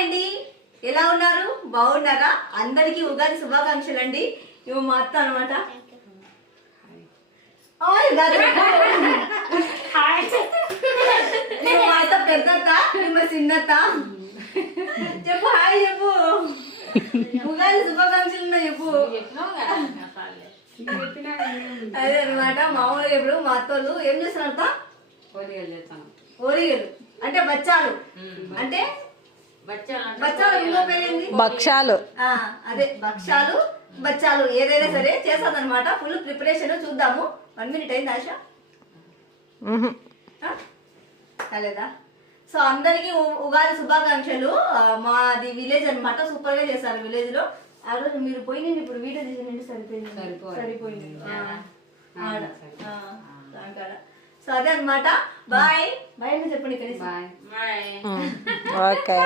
అండి, ఎలా ఉన్నారు? బాగున్నారా? అందరికీ ఉగాది శుభాకాంక్షలు అండి. ఇవి మా అత్త అనమాట. మా అత్త పెద్దత్త, మా చిన్నత్త. చెప్పు హాయ్ చెప్పు. ఉగాది శుభాకాంక్షలు ఉన్నాయి చెప్పు. అదే అనమాట. మామూలుగా ఇప్పుడు మా అత్తలు ఏం చేస్తారంట? ఓలిగలు అంటే బచ్చాలు. అంటే బచ్చాలు ఇంకో పేరేంది? భక్షాలు. అదే భక్షాలు బచ్చాలు ఏదైనా సరే చేస్తాదనమాట. ఫుల్ ప్రిపరేషన్ చూద్దాము. 1 minute అయింది ఆశ కాలేదా? సో అందరికి ఉగాది శుభాకాంక్షలు. మాది విలేజ్ అనమాట. సూపర్ గా చేస్తారు విలేజ్ లో. ఆ రోజు మీరు పోయినండి, ఇప్పుడు వీడియో తీసినండి సరిపోయింది. సో అదే అనమాట. బాయ్ బాయ్ అని చెప్పండి కనీసం. ఓకే.